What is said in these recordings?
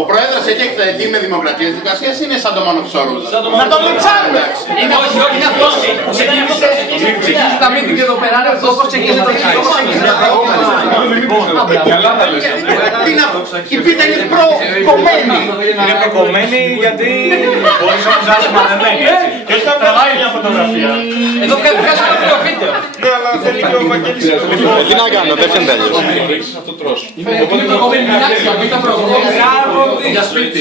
Ο πρόεδρος έχει εκτελεστεί με δημοκρατίες δικασίες ή είναι σαν το Μανοφυσόρου? Να τον λεξάρουμε! Όχι, είναι αυτό. Ξεκίνησε τα meeting εδώ πέρα, είναι αυτό όπως ξεκίνησε το Καλά τα λες. Η πίτα είναι προκομμένη. Είναι προκομμένη γιατί μπορείς να ψάχνεις μανεμένη. Και όχι να τραβάει μια φωτογραφία. Εδώ βγάζουμε το βίντεο. Ναι, αλλά θέλει και ο Βαγγέλης. Τι να κάνω, δεν φτιάχνει τέλειος. Αυτό τρως. Για σπίτι.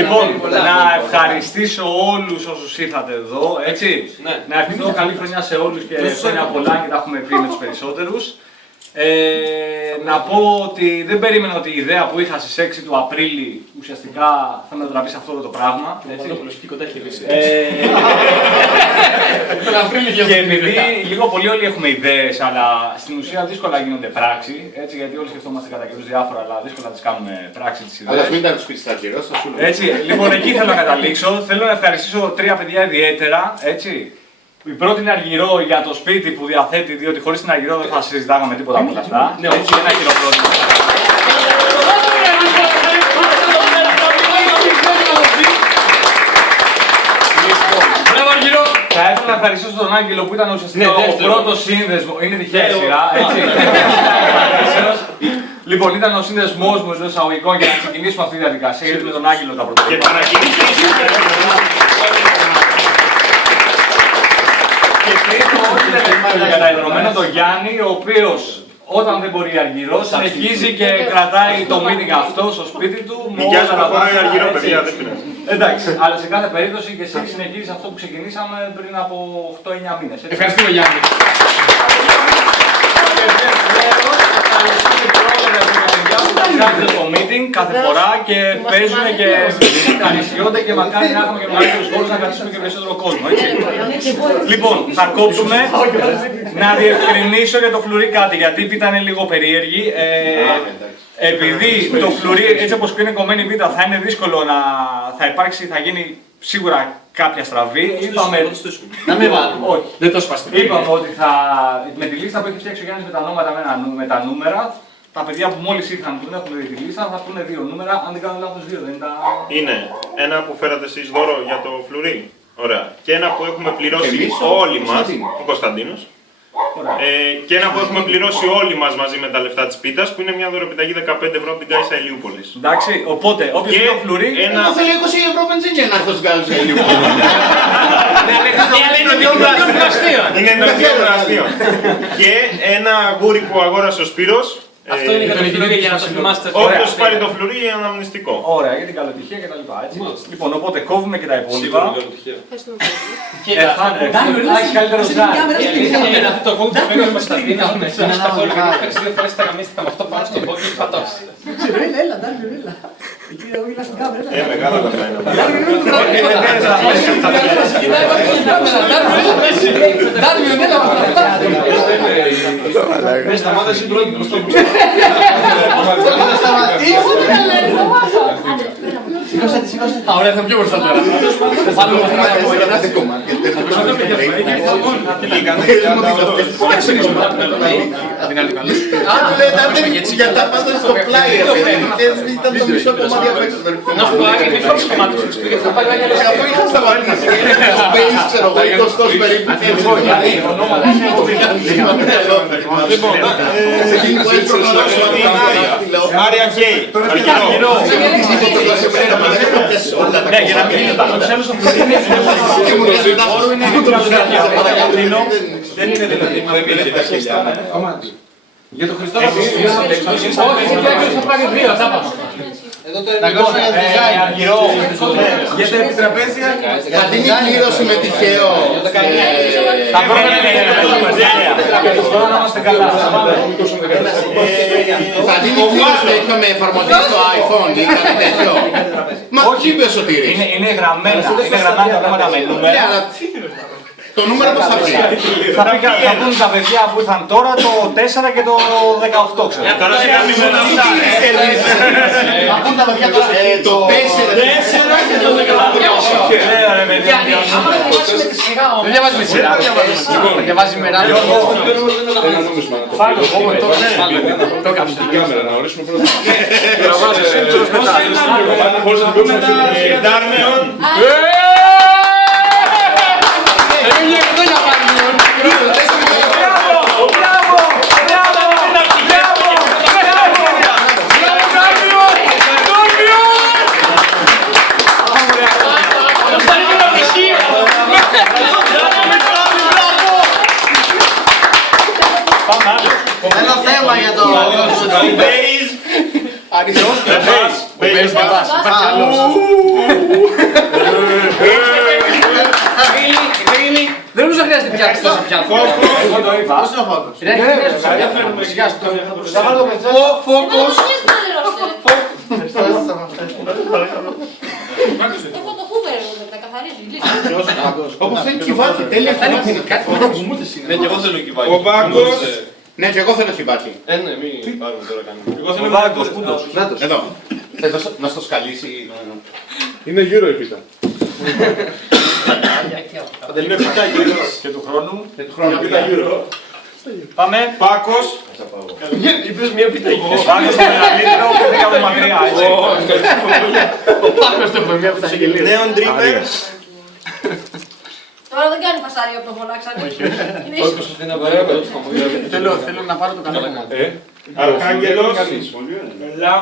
Λοιπόν, να ευχαριστήσω όλους όσους ήρθατε εδώ, έτσι. Να ευχηθώ καλή χρονιά σε όλους και χρόνια πολλά και τα έχουμε πει με τους περισσότερους. Να πω ότι δεν περίμενα ότι η ιδέα που είχα στις 6 του Απρίλη ουσιαστικά θα μετατραπεί σε αυτό το πράγμα. Και επειδή λίγο πολύ όλοι έχουμε ιδέες, αλλά στην ουσία δύσκολα γίνονται πράξη, έτσι, γιατί όλοι σκεφτόμαστε κατά καιρούς διάφορα, αλλά δύσκολα τις κάνουμε πράξη τις ιδέες. Αλλά μην τα σπίτι στα γύρω, θα σου λέω. Έτσι, λοιπόν, εκεί θέλω να καταλήξω. Θέλω να ευχαριστήσω 3 παιδιά ιδιαίτερα, έτσι. Η πρώτη είναι Αργυρό για το σπίτι που διαθέτει, διότι χωρίς την Αργυρό δεν θα συζητάγαμε τίποτα από όλα αυτά. Ναι, έτσι, ένα χειροκρότημα. Θα ήθελα να ευχαριστήσω τον Άγγελο που ήταν ουσιαστικά ο πρώτος σύνδεσμος. Είναι τυχαία σειρά, έτσι. Λοιπόν, ήταν ο σύνδεσμός μου εντός εισαγωγικών για να ξεκινήσουμε αυτή τη διαδικασία, γιατί με τον Άγγελο τα πρωτοβουλία. Και τρίτο, για τα ενδρομένο τον Γιάννη, ο οποίος όταν δεν μπορεί Αργυρός συνεχίζει και κρατάει το meeting αυτό στο σπίτι του. Νοικιάζει να φοράει Αργυρό, παιδιά, δεν πειράζει. Εντάξει, αλλά σε κάθε περίπτωση και εσύ συνεχίζεις αυτό που ξεκινήσαμε πριν από 8-9 μήνες. Ευχαριστούμε Γιάννη. Κάνετε το meeting κάθε φορά και παίζουν και ανησυχούνται και μακάρι να έχουμε και μεγαλύτερους χώρους να κρατήσουμε και περισσότερο κόσμο, έτσι. Λοιπόν, θα κόψουμε. Να διευκρινίσω για το φλουρί κάτι, γιατί ήταν λίγο περίεργη. Επειδή το φλουρί, έτσι όπως είναι κομμένη η πίτα, θα είναι δύσκολο να θα γίνει σίγουρα κάποια στραβή. Είπαμε. Να μην βάλουμε. Όχι. Δεν το σπαστεί. Είπαμε ότι με τη λίστα που έχει φτιάξει ο Γιάννης με τα ονόματα με τα νούμερα, τα παιδιά που μόλις ήρθαν που δεν έχουν δει τη λίστα θα πούνε 2 νούμερα. Αν δεν κάνω λάθος, 2 δεν είναι τα. Είναι ένα που φέρατε εσείς δώρο για το φλουρί. Ωραία. Και ένα που έχουμε πληρώσει όλοι μας, ο Κωνσταντίνος. Και ένα που έχουμε πληρώσει όλοι μας μαζί με τα λεφτά της πίτας, που είναι μια δωροπιταγή 15 ευρώ από την Κάισα Ηλιούπολης. Εντάξει, οπότε όποιος είναι ο φλουρί. Εγώ θέλω 20 ευρώ μπενζίνη για να έρθω στην Κάισα Ηλιούπολης. Είναι ενεργειών αστείων. Και ένα γούρι που αγόρασε ο Σπύρος. Αυτό είναι για το φλουρί για να το θυμάστε. Όποιος πάρει το φλουρί είναι αναμνηστικό. Ωραία, για την καλοτυχία και τα λοιπά. Λοιπόν, οπότε κόβουμε και τα υπόλοιπα. Έχει καλύτερο ζάρι. Το κόμμα που φέρνει με στα δίνα, έχεις καθόλου, γιατί παίρνεις 2 φορές τα γαμίστηκα με αυτό πάνω στον πόδι και πατάς. Έλα, Ντάρμιον, έλα. Εκεί μιλάς στην κάμερα, έλα. Μεγάλα τα φρένα. Ντάρμιον, έλα. Σταμάτα εσύ πρώτη προς το Σήκωσε τη, σήκωσε τη. Ωραία, θα πιο μπροστά τώρα. Πάμε με Κάθε κομμάτι. την άλλη μάλλον. Για τα πάντα στο πλάι, ήταν το μισό κομμάτι απ' έξω. Να σου πω, Άγγελ, μη φέρεις κομμάτι σου, θα πάει μια λεφτά. Αφού είχα σταματήσει, ο Μπέις, ξέρω εγώ, 20 περίπου. Λοιπόν, Άρια Κέι. Ναι, για να μην είναι το τέλος του φλουρί. Δεν είναι δηλαδή. Για τον Χριστό να πεις. Όχι, θα πάρει 2, θα πάμε. Εδώ το Αργυρό. Για τα επιτραπέζια. Θα δίνει κλήρωση με τυχαίο. Τα πρώτα είναι τώρα να είμαστε καλά. Θα δίνει κλήρωση με εφαρμογή στο iPhone ή κάτι τέτοιο. Μα όχι είπε ο Σωτήρης. Είναι γραμμένα τα πράγματα με νούμερα. Το νούμερο πώς θα βγει. Θα πούν τα παιδιά που ήρθαν τώρα το 4 και το 18, ξέρω. Τώρα σε κάνει με τα Θα πούν τα παιδιά το 4 και το 18. Γιάννη, άμα δεν διαβάσουμε τη σειρά όμως. Δεν διαβάζει με σειρά. Διαβάζει με ράδιο. Ένα νόμισμα να το Φάλο, Το έκαψε. στην κάμερα, να ορίσουμε πρώτα. Χωρίς να την πληρώσουμε. Ντάρμεον. Ένα θέμα για το... Μπέιζ. Μπέιζ. Δεν νομίζω χρειάζεται πιάτη τόσα πιάτα. Εγώ το είπα. Πώς είναι ο φόκος? Φόκος. Έχω το Hoover να καθαρίζει. Όπως θέλει κυβάτη, τέλεια κυβάτη. Κάτι με κουμούτες είναι. Ναι, και εγώ θέλω κυβάκι. Ο Μπάγκος. Ναι, και εγώ θέλω κυβάτη. Ναι, μην πάρουμε τώρα κανένα. Εγώ θέλω Βάγκος, πούντος. Εδώ. Να στο σκαλίσει. Είναι γύρω η πίτα. Είναι πίτα γύρω. Και του χρόνου. Πίτα γύρω. Πάμε. Πάκος. Είπες μια πίτα γύρω. Ο Πάκος είναι μεγαλύτερο και πήγαμε μακριά, έτσι. Ο Πάκος το πούμε, μια πιταγελία. Νέον Τρίπερ. Τώρα δεν κάνει φασάρι από το φωνάξανε. Είναι ήσυχο. Θέλω να πάρω το καλό κομμάτι. Αρχάγγελος. Ελά.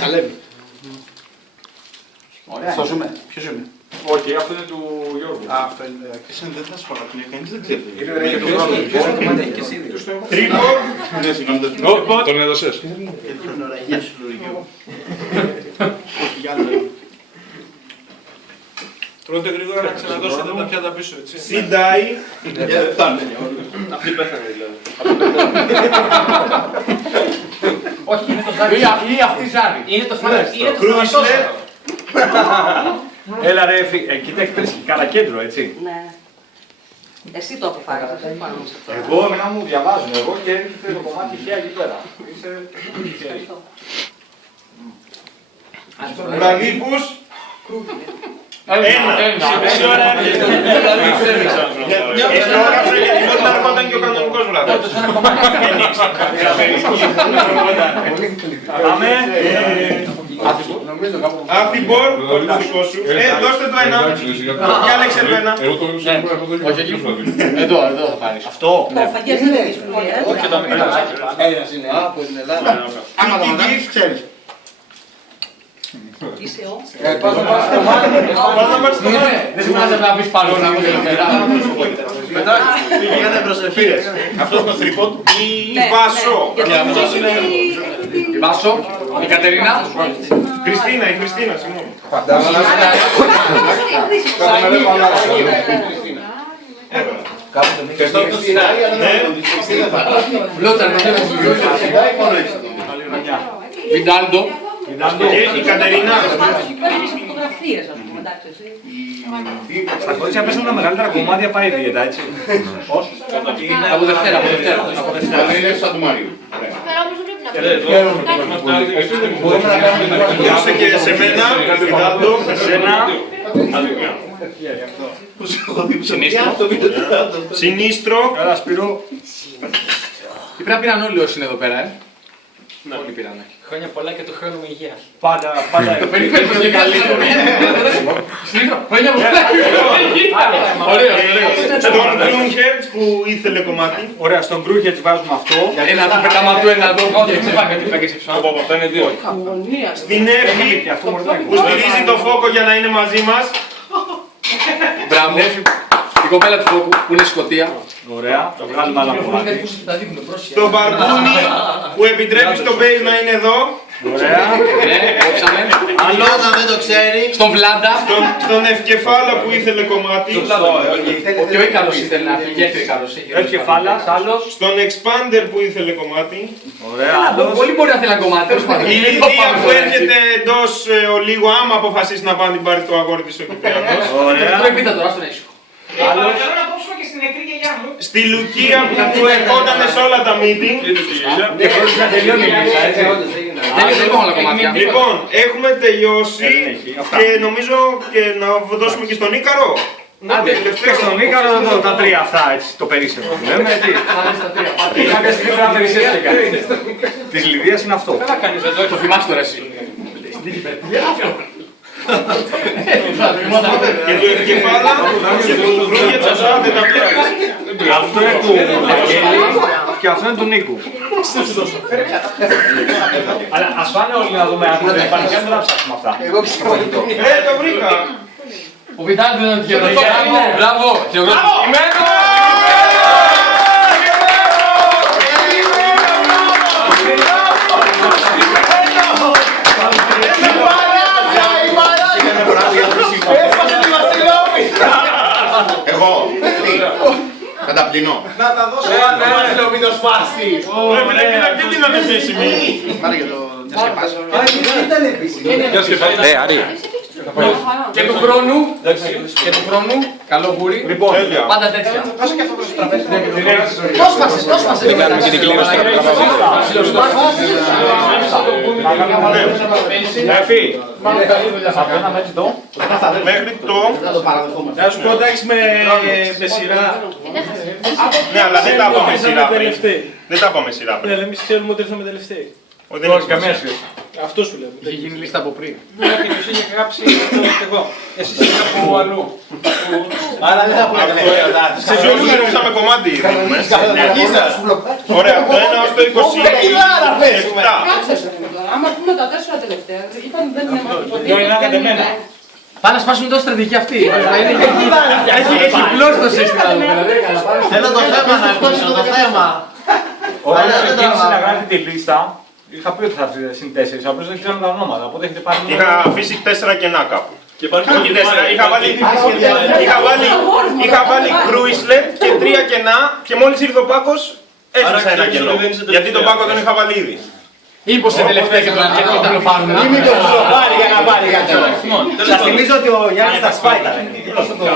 Σαλεύει. Αυτό ζούμε. Ποιος ζούμε? Όχι, αυτό είναι του Γιώργου. Αυτό είναι. Και εσύ δεν θα ασχολώ, κανείς δεν ξέρει. Είναι για το χρόνο. Ποιο κομμάτι έχει και εσύ. Τρίπορ. Ναι, συγγνώμη. Τον έδωσες. Γιατί είναι ωραία, γεια σου Λουρικιού. Όχι για άλλο. Πρώτα γρήγορα να ξαναδώσετε τα πιάτα πίσω, έτσι. Σιντάι. Αυτή πέθανε δηλαδή. Όχι, είναι το ζάρι. Ή αυτή ζάρι. Είναι το Κρούσλερ. Έλα ρε, κοίτα έχει πέσει καρακέντρο, έτσι. Ναι. Εσύ το αποφάσισες, δεν πάνω σε αυτό. Εγώ, εμένα μου διαβάζουν, εγώ και έρχεται το κομμάτι χέα εκεί πέρα. Βραδίπους. Ένα. Έγραψε γιατί μπορεί να έρχονταν και ο κανονικός βραδίπους. Πάμε. Αφιμπορ, πολύ δικό σου. Δώστε το ένα. Διάλεξε το ένα. Εγώ το έδωσα από το γύρο. Εδώ θα πάρεις. Αυτό. Φαγιές δεν έχεις φουλή, Όχι το μικρό. Έλληνας είναι. Από την Ελλάδα. Άμα το μαντάρεις, ξέρεις. Είσαι ο. Πάντα πάρεις το μάτι. Δεν σημαίνει να πεις πάνω να βγει μετά. Κάνε προσευχή. Αυτό το τρίποντ. Η Ναι, Βάσο. ναι, γιατί νομίζω είναι Η Βάσο, η Κατερίνα. Κριστίνα, η Κριστίνα, συγγνώμη. Λότσαρ, Βιντάλντο. Και η Κατερίνα. φωτογραφίες, ας πούμε, εντάξει, εσύ. Στα κότσια πέσαν τα μεγαλύτερα κομμάτια πάει διέτα, έτσι. Από Δευτέρα. Είναι σαν του Μάριου. Πέρα όμως δεν πρέπει να κάνει. Δώσε και σε μένα, Βιντάλντο, σε σένα. Συνίστρο. Καλά, Σπύρο. Τι πρέπει να πήραν όλοι όσοι είναι εδώ πέρα, Όλοι πήρανε. Χρόνια πολλά και το χρόνο με υγεία. Πάντα. Το περιμένω και καλύτερο. Χρόνια πολλά. Ωραίος. Στον Blumhertz που ήθελε κομμάτι. Ωραία, στον Κρούχετς βάζουμε αυτό. Ένα του πεταματού, ένα εδώ. Αυτό είναι δύο. Στην Εύη Αυτό μπορεί να που στηρίζει το φόκο για να είναι μαζί μας. Μπράβο. Η κοπέλα του φόκου που είναι Σκωτία. Ωραία, το βγάλουμε άλλα κομμάτι. Στον Μπαρπούνι που επιτρέπει στον Μπέιζ να είναι εδώ. Ωραία. Ναι, κόψαμε. Άλλο δεν το ξέρει. Στον Βλάντα. Στον Ευκεφάλα που ήθελε κομμάτι. Και ο Ίκαρος ήθελε να φύγει. Ευκεφάλας, άλλος. Στον Expander που ήθελε κομμάτι. Ωραία, άλλος. Πολύ μπορεί να θέλει ένα κομμάτι. Η Λιδία που έρχεται εντός ολίγου άμα αποφασίσει να πάει να την πάρει το αγόρι της ο Κυπριανός. Ωραία. Πρέπει να τώρα στον ήσυχο. Στη Λουκία που ερχόταν σε όλα τα meeting. Λοιπόν, όλα κομμάτια. Λοιπόν, έχουμε τελειώσει και νομίζω και να δώσουμε και στον Ίκαρο. Άντε, και στον Ίκαρο εδώ τα τρία αυτά, έτσι, το περίσσευο. Λέμε, τι. Κάποια στιγμή πρέπει να περισσεύει και κάτι. Της Λιδίας είναι αυτό. Καλά κάνεις εδώ. Το θυμάσαι τώρα εσύ. Και το Ευκεφάλα και το Λουβρού τα ζώα δεν τα βλέπεις. Αυτό είναι του Βαγγέλη και αυτό είναι του Νίκου. Αλλά ας πάνε όλοι να δούμε αν δεν υπάρχει και να ψάξουμε αυτά. Το βρήκα. Ο Βιτάλ δεν είναι Μπράβο. Εγώ. Καταπληνώ. να τα δώσω. Βασιλόπι το σπάστη. Και την ανεπίσημη. Πάρε για το διασκεπάσι. ήταν επίσημη. Άρη. Και του χρόνου. Και του χρόνου. Καλό γούρι. Λοιπόν, Πάντα τέτοια. Άσε και αυτό το τραπέζι. Το σπάσε, το σπάσε. Δεν κάνουμε και την κλήρωση τώρα. Εφή, από ένα μέχρι το. Μέχρι το. Να σου πω εντάξει με σειρά. Ναι, αλλά δεν τα πάμε σειρά πριν. Τελευταίοι. Δεν τα πάμε σειρά Ναι, πριν. εμείς ξέρουμε ότι ήρθαμε τελευταίοι. Ότι Δεν δεν έχει καμία σχέση. Αυτό σου λέω. Είχε γίνει λίστα από πριν. Ναι, και τους είχε γράψει εγώ. Εσύ είσαι από αλλού. Άρα δεν θα πούμε Σε ποιο νούμερο είχαμε κομμάτι δίνουμε. Ωραία, το 1 ως το 27. Κάτσε σου. Άμα πούμε τα 4 τελευταία, ήταν δεν είναι Δεν είναι κατεμένα. Πάνε να σπάσουν τόσο στρατηγική αυτή. Έχει πλώσει το σύστημα. Θέλω το θέμα να ακούσω το θέμα. Όταν δεν ξεκίνησε τραβάω. να γράφει τη λίστα, είχα πει ότι θα έρθει συν 4, απλώς δεν ξέραμε τα ονόματα, οπότε έχετε πάρει. Είχα αφήσει 4 κενά κάπου. Και πάλι Όχι 4, είχα βάλει Cruislet και 3 κενά και μόλις ήρθε ο Πάκος έφτιαξα ένα κενό. Γιατί τον Πάκο τον είχα βάλει ήδη. Ή πως είναι τελευταία και τον κυλοφάρουν. Ή μην το πάρει για να πάρει κάποιο. Σας θυμίζω ότι ο Γιάννης τα σπάει τα παιχνίδια.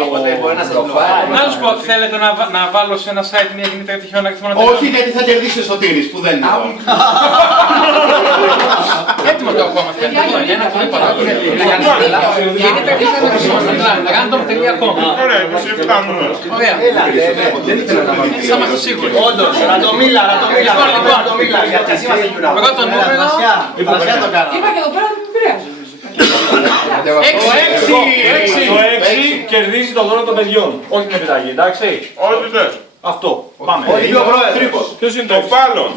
Οπότε μπορεί να σας το πάρει. Να σου πω, θέλετε να βάλω σε ένα site μια γεννήτρια τυχαίο αριθμό να Όχι, γιατί θα κερδίσει ο Σωτήρης που δεν είναι εδώ. Έτοιμο το ακόμα αυτό. Ένα πολύ παράδειγμα. Γεννήτρια τυχαίο αριθμό. Να κάνω το τελεία ακόμα. Ωραία, 27 νούμερο. Ωραία. Θα είμαστε σίγουροι. Όντως, Ρατομίλα, Ρατομίλα. Γιατί ας είμαστε γιουρά. Εγώ το νούμερο. Βασιά το κάνω. Είπα και εδώ πέρα δεν πειράζει. Το 6 κερδίζει το δώρο των παιδιών. Όχι με επιταγή, εντάξει. Όχι δεν. Αυτό. Πάμε. Όλοι πιο πρόεδρος. Ποιος είναι το φάλον.